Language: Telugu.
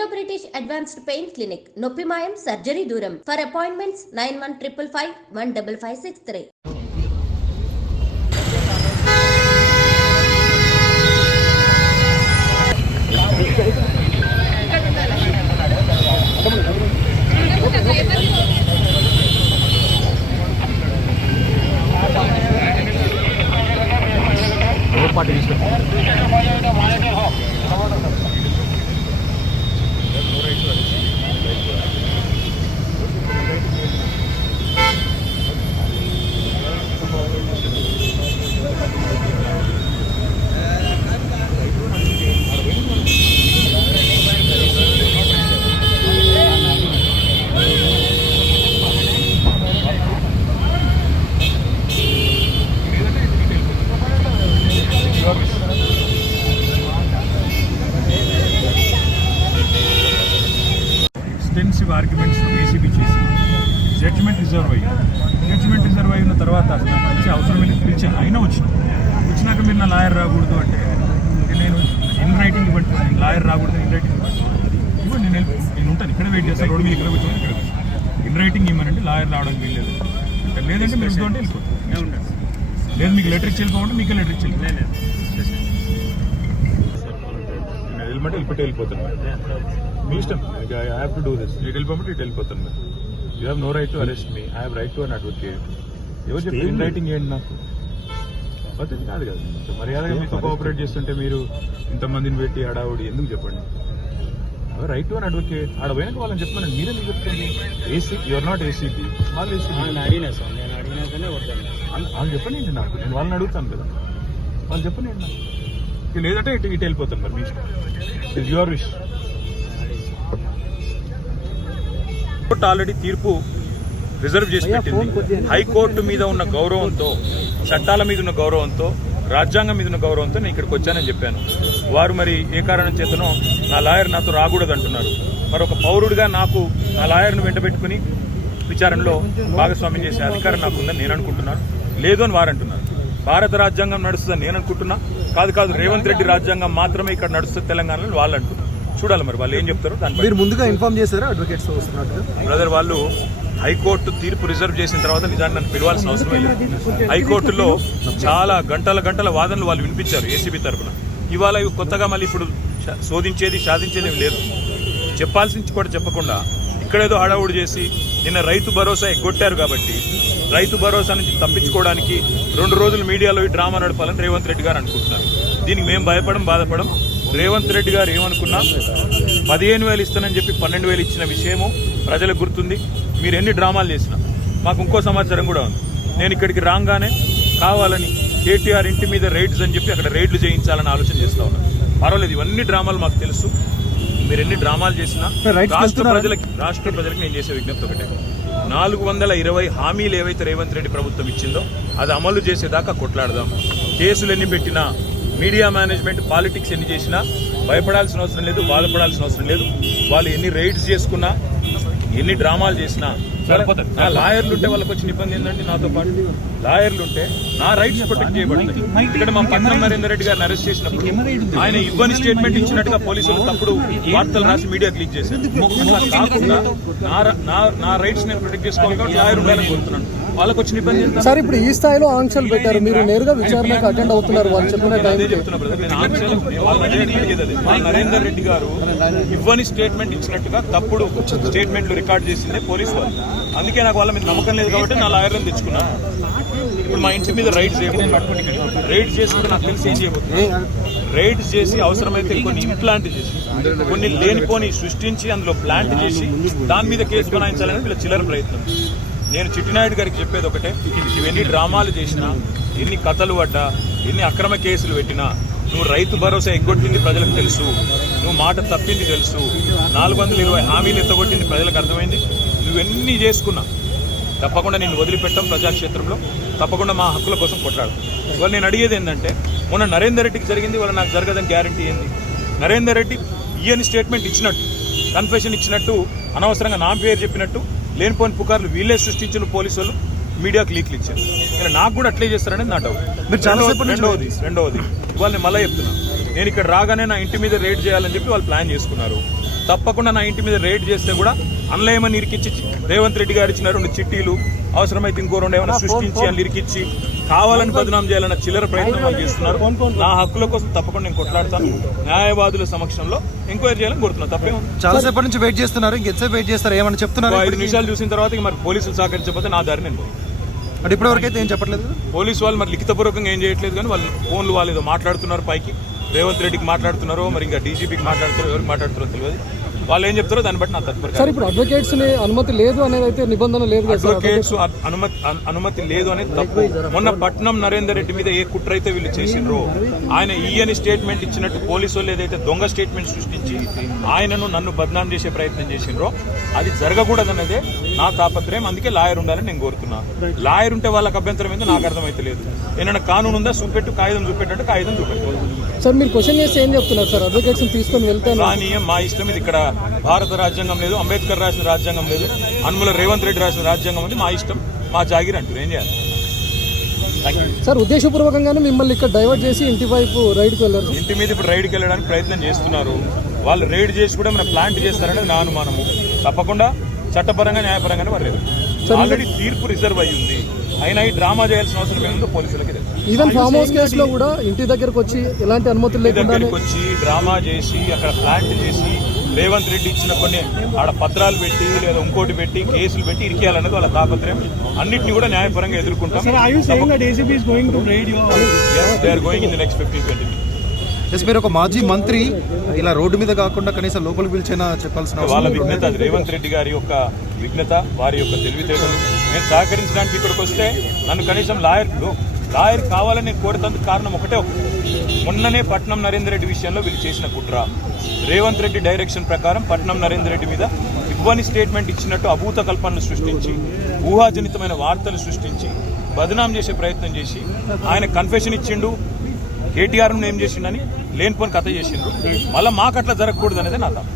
Indo-British Advanced Pain Clinic, Noppimayam Surgery Duram. For appointments 9155515563. Extensive arguments ACB చేసి జడ్జిమెంట్ రిజర్వ్ అయిన తర్వాత అసలు పిలిచి అవసరం పిలిచి అయినా వచ్చినాక మీరు నా లాయర్ రాకూడదు అంటే నేను ఇన్ రైటింగ్ ఇవ్వండి, లాయర్ రాకూడదు ఇన్ రైటింగ్ ఇవ్వండి, నేను ఉంటాను ఇక్కడ వెయిట్ చేస్తాను, రోడ్డు మీద ఇక్కడ కూర్చొని ఇక్కడ ఇన్ రైటింగ్ ఇవ్వనండి, లాయర్ రావడానికి వీల్లేదు అంటే లేదంటే మీరు ఇద్దు అంటే వెళ్ళిపోతాం, లేదు మీకు లెటర్ ఇచ్చి వెళ్ళిపోమంటే మీకే లెటర్ ఇచ్చి వెళ్ళిపోమంటే వెళ్ళిపోతాను మీ ఇష్టం. I have to do this. ఇటు వెళ్ళిపోమంటే ఇటు వెళ్ళిపోతాను. You have no right to arrest me. I have right to an advocate. ఎవరు చెప్పి ఇన్ రైటింగ్ ఏంటి నాకు పద్ధతి కాదు కదా. మర్యాదగా మీతో కోఆపరేట్ చేస్తుంటే మీరు ఇంతమందిని పెట్టి హడావుడి ఎందుకు చెప్పండి. Right to an advocate. ఆడ పోయినాక వాళ్ళని చెప్పమని మీరే మీకు చెప్తుంది. ఏసీ యూఆర్ నాట్ ఏసీపీ, వాళ్ళు ఏసీపీ. వాళ్ళు చెప్పండి నాకు, నేను వాళ్ళని అడుగుతాను కదా, వాళ్ళు చెప్పండి నాకు. లేదంటే ఇటు వెళ్ళిపోతాను మరి మీ ఇష్టం. It is your wish. Court already తీర్పు రిజర్వ్ చేసి పెట్టింది. హైకోర్టు మీద ఉన్న గౌరవంతో, చట్టాల మీద ఉన్న గౌరవంతో, రాజ్యాంగం మీద ఉన్న గౌరవంతో నేను ఇక్కడికి వచ్చానని చెప్పాను. వారు మరి ఏ కారణం చేతనో నా లాయర్ నాతో రాకూడదు అంటున్నారు. మరి ఒక పౌరుడిగా నాకు నా లాయర్ను వెంట పెట్టుకుని విచారణలో భాగస్వామ్యం చేసే అధికారం నాకుందని నేను అనుకుంటున్నాను. లేదు అని వారు అంటున్నారు. భారత రాజ్యాంగం నడుస్తుందని నేను అనుకుంటున్నా. కాదు రేవంత్ రెడ్డి రాజ్యాంగం మాత్రమే ఇక్కడ నడుస్తుంది తెలంగాణలో వాళ్ళు అంటున్నారు. చూడాలి మరి వాళ్ళు ఏం చెప్తారో. దాని మీరు ముందుగా ఇన్ఫార్మ్ చేశారా అడ్వకేట్స్ వస్తున్నట్టు? బ్రదర్, వాళ్ళు హైకోర్టు తీర్పు రిజర్వ్ చేసిన తర్వాత నిజాన్ని నన్ను పిలవాల్సిన అవసరమే లేదు. హైకోర్టులో చాలా గంటల వాదనలు వాళ్ళు వినిపించారు ఏసీబీ తరఫున. ఇవాళ కొత్తగా మళ్ళీ ఇప్పుడు సాధించేది లేదు. చెప్పాల్సింది కూడా చెప్పకుండా ఇక్కడేదో హడావుడి చేసి నిన్న రైతు భరోసా ఎగ్గొట్టారు కాబట్టి రైతు భరోసా నుంచి తప్పించుకోవడానికి 2 రోజులు మీడియాలో ఈ డ్రామా నడపాలని రేవంత్ రెడ్డి గారు అనుకుంటున్నారు. దీనికి మేము బాధపడం. రేవంత్ రెడ్డి గారు ఏమనుకున్నా 15,000 ఇస్తానని చెప్పి 12,000 ఇచ్చిన విషయము ప్రజలకు గుర్తుంది. మీరు ఎన్ని డ్రామాలు చేసినా మాకు ఇంకో సమాచారం కూడా ఉంది. నేను ఇక్కడికి రాగానే కావాలని కేటీఆర్ ఇంటి మీద రైడ్స్ అని చెప్పి అక్కడ రైడ్లు చేయించాలని ఆలోచన చేస్తా ఉన్నాను. పర్వాలేదు, ఇవన్నీ డ్రామాలు మాకు తెలుసు. మీరు ఎన్ని డ్రామాలు చేసినా రాష్ట్ర ప్రజలకు నేను చేసే విజ్ఞప్తి ఒకటే. 420 హామీలు ఏవైతే రేవంత్ రెడ్డి ప్రభుత్వం ఇచ్చిందో అది అమలు చేసేదాకా కొట్లాడదాం. కేసులు ఎన్ని పెట్టినా, మీడియా మేనేజ్మెంట్ పాలిటిక్స్ ఎన్ని చేసినా భయపడాల్సిన అవసరం లేదు, బాధపడాల్సిన అవసరం లేదు. వాళ్ళు ఎన్ని రైడ్స్ చేసుకున్నా, ఎన్ని డ్రామాలు చేసినా సరిపోతుంది. నా లాయర్లు ఉంటే వాళ్ళకి వచ్చిన ఇబ్బంది ఏంటంటే, నాతో పాటు లాయర్లు ఉంటే నా రైట్స్ ప్రొటెక్ట్ చేయబడతాయి. ఇక్కడ మా పట్నం నరేందర్ రెడ్డి గారిని అరెస్ట్ చేసినప్పుడు ఆయన ఇవ్వని స్టేట్మెంట్ ఇచ్చినట్టుగా పోలీసులు తప్పుడు వార్తలు రాసి మీడియాకి లీక్ చేశారు. అలా కాకుండా నా రైట్స్ నేను ప్రొటెక్ట్ చేసుకోవాలి కాబట్టి లాయర్ ఉండాలని కోరుతున్నాను. వాళ్ళకి వచ్చిన ఇబ్బంది సార్. ఇప్పుడు ఈ స్థాయిలో ఆంక్షలు పెట్టారు, మీరు నేరుగా విచారణకు అటెండ్ అవుతున్నారు. వాళ్ళు చెప్పిన అదే చెప్తున్నా బ్రదర్. నేను ఆంక్షలు నరేందర్ రెడ్డి గారు ఇవ్వని స్టేట్మెంట్ ఇచ్చినట్టుగా తప్పుడు స్టేట్మెంట్లు రికార్డ్ చేసిందే పోలీసు వాళ్ళు. అందుకే నాకు వాళ్ళ మీద నమ్మకం లేదు కాబట్టి నా లాయర్లను తెచ్చుకున్నాను. ఇప్పుడు మా ఇంటి మీద రైడ్స్ చేసి కూడా నాకు తెలిసి ఏం చేయబోతుంది. రైడ్స్ చేసి అవసరమైతే కొన్ని ఇంప్లాంట్ చేసి, కొన్ని లేనిపోని సృష్టించి అందులో ప్లాంట్ చేసి దాని మీద కేసు బనాయించాలని వీళ్ళ చిల్లర ప్రయత్నం. నేను చిట్టినాయుడు గారికి చెప్పేది ఒకటే, ఎన్ని డ్రామాలు చేసినా, ఎన్ని కథలు పడ్డా, ఎన్ని అక్రమ కేసులు పెట్టినా, నువ్వు రైతు భరోసా ఎగ్గొట్టింది ప్రజలకు తెలుసు, నువ్వు మాట తప్పింది తెలుసు, 420 హామీలు ఎత్తగొట్టింది ప్రజలకు అర్థమైంది. నువ్వెన్ని చేసుకున్నా తప్పకుండా నేను వదిలిపెట్టాం. ప్రజాక్షేత్రంలో తప్పకుండా మా హక్కుల కోసం కొట్లాడు. ఇవాళ నేను అడిగేది ఏంటంటే, మొన్న నరేందర్ రెడ్డికి జరిగింది, ఇవాళ నాకు జరగదని గ్యారంటీ ఏంది? నరేందర్ రెడ్డి ఈయన స్టేట్మెంట్ ఇచ్చినట్టు, కన్ఫెషన్ ఇచ్చినట్టు, అనవసరంగా నా పేరు చెప్పినట్టు లేనిపోని పుకార్లు వీళ్ళే సృష్టించిన పోలీసు వాళ్ళు మీడియాకు లీక్లు ఇచ్చారు. నాకు కూడా అట్లే చేస్తారనేది నా డౌట్. రెండవది ఇవాళ నేను మళ్ళీ చెప్తున్నా, నేను ఇక్కడ రాగానే నా ఇంటి మీద రేడ్ చేయాలని చెప్పి వాళ్ళు ప్లాన్ చేసుకున్నారు. తప్పకుండా నా ఇంటి మీద రేడ్ చేస్తే కూడా అన్లయమని ఇరికిచ్చి రేవంత్ రెడ్డి గారు ఇచ్చిన 2 చిట్టీలు అవసరమైతే ఇంకో 2 ఏమైనా సృష్టించి అని ఇరికిచ్చి కావాలని బదనాం చేయాలన్న చిల్లర ప్రయత్నం వాళ్ళు చేస్తున్నారు. నా హక్కుల కోసం తప్పకుండా నేను కొట్లాడతాను. న్యాయవాదుల సమక్షంలో ఎంక్వైరీ చేయాలని కోరుతున్నాను. తప్పే చాలా సేపటి నుంచి వెయిట్ చేస్తున్నారు, ఇంకెంతసేపు వెయిట్ చేస్తారు, ఏమని చెప్తున్నారు? 5 నిమిషాలు చూసిన తర్వాత ఇక మరి పోలీసులు సహకరించకపోతే నా దారి నేను అంటే ఇప్పటివరకైతే ఏం చెప్పట్లేదు. పోలీసు వాళ్ళు మరి లిఖితపూర్వకంగా ఏం చేయట్లేదు, కానీ వాళ్ళు ఫోన్లు వాళ్ళు ఏదో మాట్లాడుతున్నారు. పైకి రేవంత్ రెడ్డికి మాట్లాడుతున్నారో మరి ఇంకా డీజీపీకి మాట్లాడుతారో ఎవరికి మాట్లాడుతారో తెలియదు. వాళ్ళు ఏం చెప్తారో దాన్ని బట్టి నా తదుపరి. సార్ ఇప్పుడు అడ్వకేట్స్ అనుమతి లేదు అనేది అయితే నిబంధన లేదు కదా సార్? అడ్వకేట్స్ అనుమతి లేదు అనేది తప్పు. మొన్న పట్నం నరేందర్ రెడ్డి మీద ఏ కుట్ర అయితే వీళ్ళు చేసిండ్రో, ఆయన ఈయని స్టేట్మెంట్ ఇచ్చినట్టు పోలీసు వాళ్ళు ఏదైతే దొంగ స్టేట్మెంట్ సృష్టించి ఆయనను నన్ను బద్నాం చేసే ప్రయత్నం చేసిండ్రో అది జరగకూడదన్నదే నా తాపత్రయం. అందుకే లాయర్ ఉండాలని నేను కోరుతున్నా. లాయర్ ఉంటే వాళ్ళకి అభ్యంతరం ఏందో నాకు అర్థమైతే లేదు. ఏమైనా కానూన్ ఉందా చూపెట్టు, కాగితం చూపెట్టంటే కాగితం చూపెట్టు. సార్ మీరు క్వశ్చన్ చేస్తే ఏం చెప్తున్నారు సార్? అడ్వకేట్స్ తీసుకొని వెళ్తాను కానీ మా ఇష్టం. ఇది ఇక్కడ భారత రాజ్యాంగం లేదు, అంబేద్కర్ రాసిన రాజ్యాంగం లేదు, అనుముల రేవంత్ రెడ్డి రాసిన రాజ్యాంగం ఉంది. మా ఇష్టం, మా జాగిర్ అంటారు. ఏం చేయాలి సార్? ఉద్దేశపూర్వకంగానే మిమ్మల్ని ఇక్కడ డైవర్ట్ చేసి ఇంటి వైపు రైడ్కి వెళ్ళారు. ఇంటి మీద ఇప్పుడు రైడ్కి వెళ్ళడానికి ప్రయత్నం చేస్తున్నారు. వాళ్ళు రైడ్ చేసి కూడా మన ప్లాంట్ చేస్తారనేది నా అనుమానము. తప్పకుండా చట్టపరంగా న్యాయపరంగానే పర్లేదు. ఆల్రెడీ తీర్పు రిజర్వ్ అయ్యి ఉంది. అయినా ఈ డ్రామా చేయాల్సిన అవసరం ఏముందో పోలీసులకి తెలుసు. ఈవెన్ ఫామ్ హౌస్ కేసులో కూడా ఇంటి దగ్గరకు వచ్చి ఎలాంటి అనుమతులు లేకుండా వచ్చి డ్రామా చేసి అక్కడ ప్లాంట్ చేసి రేవంత్ రెడ్డి ఇచ్చిన కొన్ని ఆడ పత్రాలు పెట్టి లేదా ఇంకోటి పెట్టి కేసులు పెట్టి ఇరికేయాలన్నది వాళ్ళ తాపత్రయం. అన్నింటినీ కూడా న్యాయపరంగా ఎదుర్కొంటాం. మీరు ఒక మాజీ మంత్రి ఇలా రోడ్డు మీద కాకుండా కనీసం లోపలికి పిలిచైనా చెప్పాల్సిన వాళ్ళ విఘ్నత, అది రేవంత్ రెడ్డి గారి యొక్క విఘ్నత, వారి యొక్క తెలివితేటలు. నేను సహకరించడానికి ఇక్కడికి వస్తే నన్ను కనీసం లాయర్ కావాలని నేను కోరుతందుకు కారణం ఒకటే. మొన్ననే పట్నం నరేందర్ రెడ్డి విషయంలో వీళ్ళు చేసిన కుట్ర, రేవంత్ రెడ్డి డైరెక్షన్ ప్రకారం పట్నం నరేందర్ రెడ్డి మీద ఇవ్వని స్టేట్మెంట్ ఇచ్చినట్టు అభూత కల్పనలు సృష్టించి ఊహాజనితమైన వార్తలు సృష్టించి బదనాం చేసే ప్రయత్నం చేసి ఆయన కన్ఫెషన్ ఇచ్చిండు, కేటీఆర్ను ఏం చేసిండని లేనిపోని కథ చేసిండ్రు. మళ్ళీ మాకు అట్లా జరగకూడదు అనేది నా తప్ప.